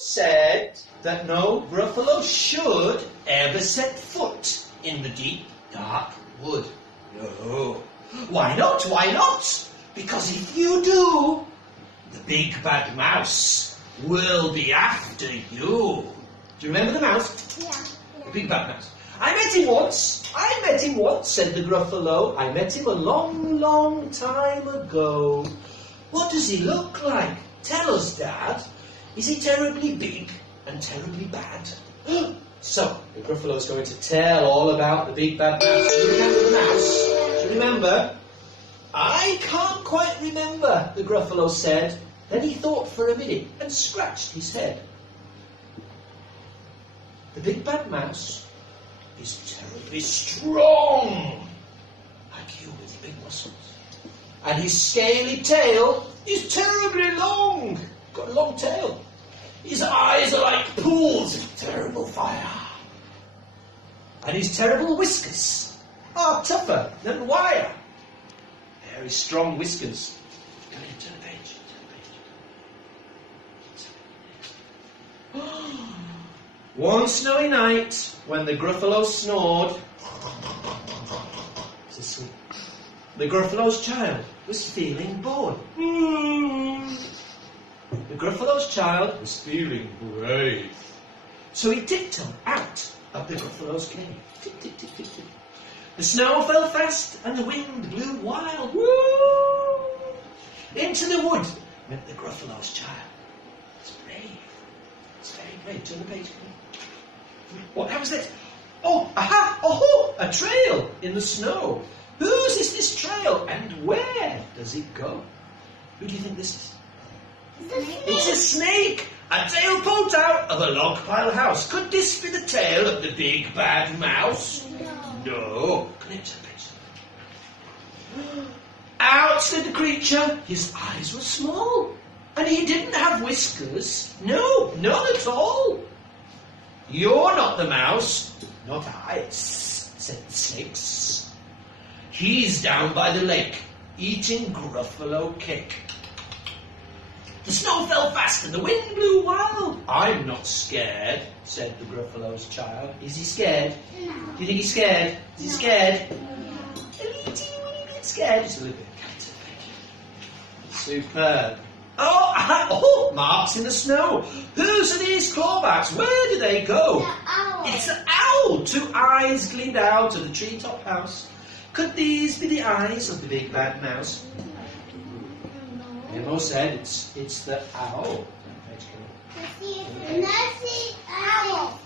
said that no Gruffalo should ever set foot in the deep, dark wood. No. Why not? Why not? Because if you do, the big bad mouse will be after you. Do you remember the mouse? Yeah. The big bad mouse. I met him once, said the Gruffalo. I met him a long, long time ago. What does he look like? Tell us, Dad. Is he terribly big and terribly bad? So, the Gruffalo is going to tell all about the big bad mouse. Do you remember the mouse? Do you remember? I can't quite remember, the Gruffalo said. Then he thought for a minute and scratched his head. The big bad mouse is terribly strong, like you with your big muscles. And his scaly tail is terribly long. Got a long tail. His eyes are like pools of terrible fire. And his terrible whiskers are tougher than wire. Very strong whiskers. Come in, turn the page. One snowy night, when the Gruffalo snored, the Gruffalo's child was feeling bored. The Gruffalo's child was feeling brave. So he tiptoed out of the Gruffalo's cave. Tip, tip, tip, tip, tip. The snow fell fast and the wind blew wild. Woo! Into the wood went the Gruffalo's child. It's brave. It's very brave. Turn the page. What was it? Oh, aha! Oh, a trail in the snow. Whose is this trail and where does it go? Who do you think this is? It's a snake! A tail poked out of a log pile house. Could this be the tail of the big bad mouse? No. Connect the page. Out slid the creature. His eyes were small. And he didn't have whiskers. No, none at all. You're not the mouse. Not I, said the snakes. He's down by the lake, eating Gruffalo cake. The snow fell fast and the wind blew wild. I'm not scared, said the Gruffalo's child. Is he scared? No. Do you think he's scared? Is he scared? A little teeny bit scared. Just a little bit. Superb. Oh, marks in the snow. Whose are these clawbacks? Where do they go? The owl. It's an owl. 2 eyes gleamed out of the treetop house. Could these be the eyes of the big bad mouse? Nemo said it's the owl.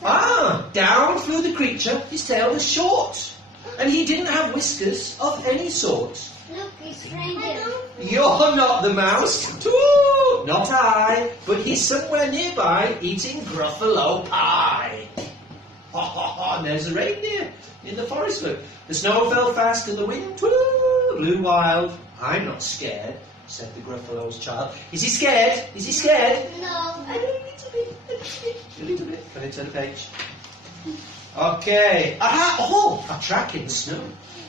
Ah, down flew the creature. His tail was short. And he didn't have whiskers of any sort. Look, it's raining. You're not the mouse. Ooh, not I. But he's somewhere nearby eating Gruffalo pie. Ha ha ha, and there's a reindeer in the forest. Look. The snow fell fast and the wind blew wild. I'm not scared, said the Gruffalo's child. Is he scared? Is he scared? No. A little bit. A little bit. Can I turn the page? Okay. Aha! Oh, a track in the snow.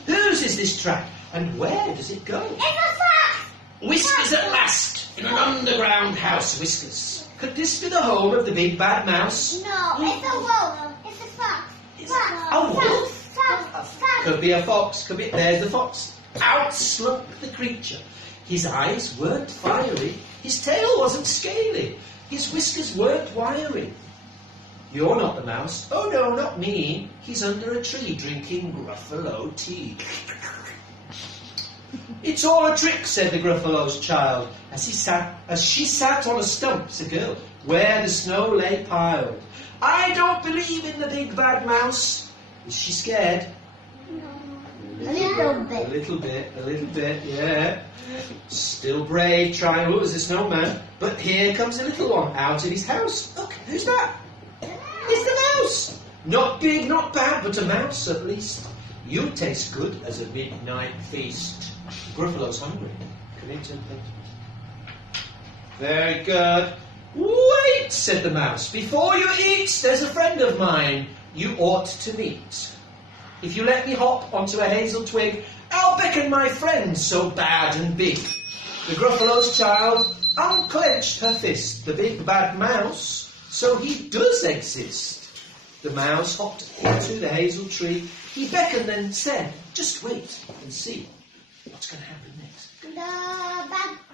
Whose is this track? And where does it go? It's a fox. Whiskers at last, in an underground house. Whiskers. Could this be the home of the big bad mouse? No, it's a wolf. It's a fox. A wolf? Fox. Could be a fox. Could be. There's the fox. Out slunk the creature. His eyes weren't fiery. His tail wasn't scaly. His whiskers weren't wiry. You're not the mouse. Oh no, not me. He's under a tree drinking Gruffalo tea. It's all a trick, said the Gruffalo's child, as she sat on a stump, it's a girl, where the snow lay piled. I don't believe in the big bad mouse. Is she scared? No. A little bit. Yeah. Still brave, trying. Oh, there's a snowman. But here comes a little one out of his house. Look, who's that? It's the mouse. Not big, not bad, but a mouse at least. You taste good as a midnight feast. Gruffalo's hungry. Come in, please. Very good. Wait, said the mouse. Before you eat, there's a friend of mine you ought to meet. If you let me hop onto a hazel twig, I'll beckon my friend so bad and big. The Gruffalo's child unclenched her fist. The big bad mouse So he does exist. The mouse hopped into the hazel tree. He beckoned and said, just wait and see what's going to happen next.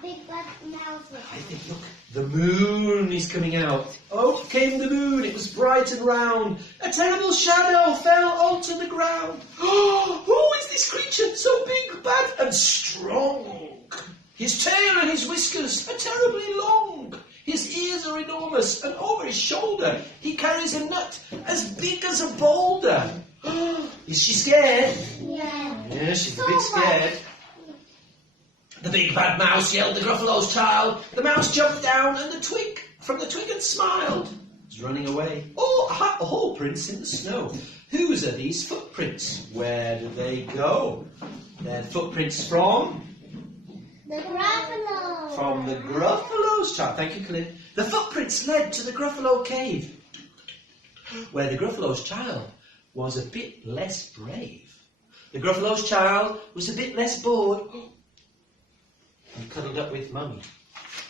Big bad mouse. I think, look, the moon is coming out. Oh, came the moon. It was bright and round. A terrible shadow fell onto the ground. Oh, who is this creature so big, bad and strong? His tail and his whiskers are terribly long. His ears are enormous, and over his shoulder he carries a nut as big as a boulder. Is she scared? Yeah. Yeah, she's a bit scared. The big bad mouse yelled, the Gruffalo's child. The mouse jumped down and from the twig and smiled. It's running away. Oh, a hole prints in the snow. Whose are these footprints? Where do they go? They're footprints from? The Gruffalo. From the Gruffalo's child. Thank you, Colin. The footprints led to the Gruffalo cave, where the Gruffalo's child was a bit less brave. The Gruffalo's child was a bit less bored and cuddled up with Mummy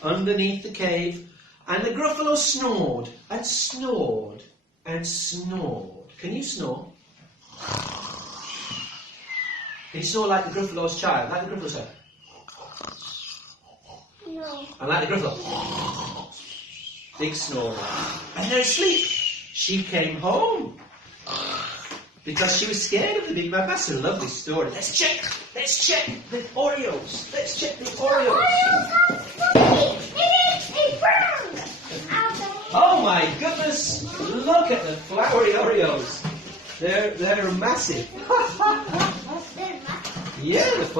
underneath the cave, and the Gruffalo snored and snored and snored. Can you snore? Can you snore like the Gruffalo's child? Like the Gruffalo's child? No. And like the Gruffalo. Big snorer. And then asleep. She came home because she was scared of the big man. That's a lovely story. Let's check the Oreos. Let's check the Oreos. Oh my goodness! Look at the flowery Oreos. They're massive. Yeah, the